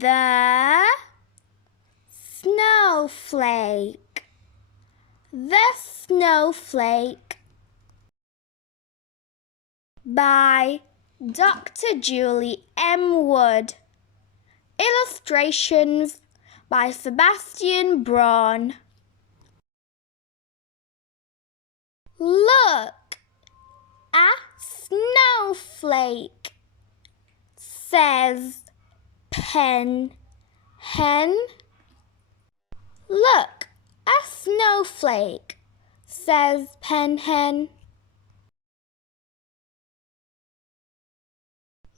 The snowflake. The Snowflake by Dr. Julie M. Wood. Illustrations by Sebastian Braun. Look, a snowflake, says Pen Hen. Look, a snowflake, says Pen Hen.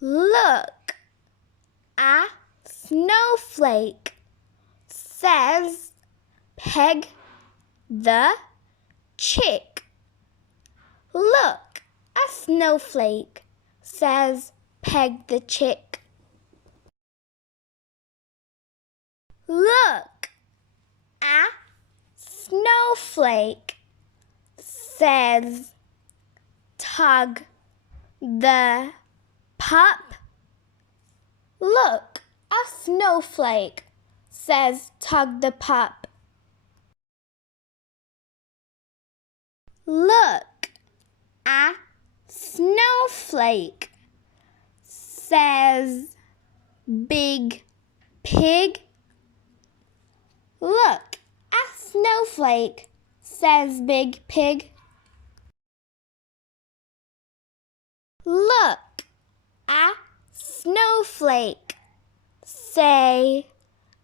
Look, a snowflake, says Peg the chick. Look, a snowflake, says Peg the chick. Look, a snowflake, says Tug the pup. Look, a snowflake, says Tug the pup. Look, a snowflake, says Big Pig. Look, a snowflake, says Big Pig. Look, a snowflake, say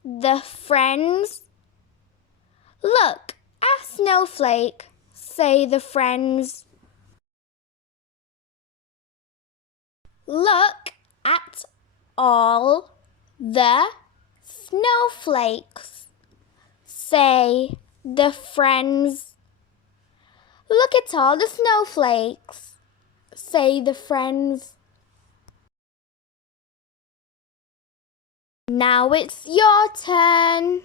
the friends. Look, a snowflake, say the friends. Look at all the snowflakes, say the friends. Look at all the snowflakes, say the friends. Now it's your turn.